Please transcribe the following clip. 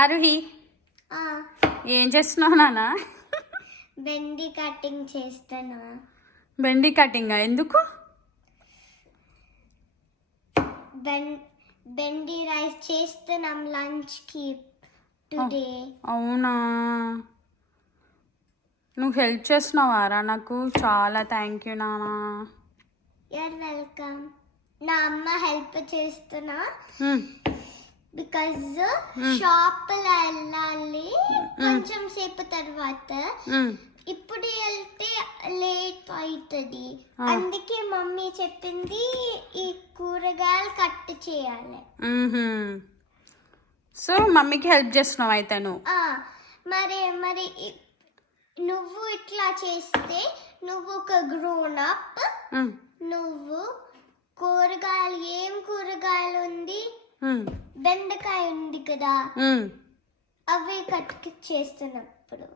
ఆరుహి ఏం చేస్తున్నావు నాన్న? బెండి కటింగ్ చేస్తాను. బెండి కటింగ్ ఎందుకు? బెండి రైస్ చేస్తున్నాం లంచ్కి టుడే. అవునా, నువ్వు హెల్ప్ చేస్తున్నావారా నాకు? చాలా థ్యాంక్ యూ నాన్న. You're welcome. నా అమ్మ హెల్ప్ చేస్తున్నా బికాజ్ షాప్లో వెళ్ళాలి కొంచెం సేపు తర్వాత. ఇప్పుడు వెళ్తే లేట్ అవుతుంది, అందుకే మమ్మీ చెప్పింది ఈ కూరగాయలు కట్ చేయాలి. సో మమ్మీకి హెల్ప్ చేస్తున్నావు అయితే నువ్వు? మరి మరి నువ్వు ఇట్లా చేస్తే నువ్వు ఒక గ్రోన్ అప్. నువ్వు కూరగాయలు ఏం కూరగాయలు ఉంది? బెండకాయ ఉంది కదా, అవి కట్ చేస్తున్నప్పుడు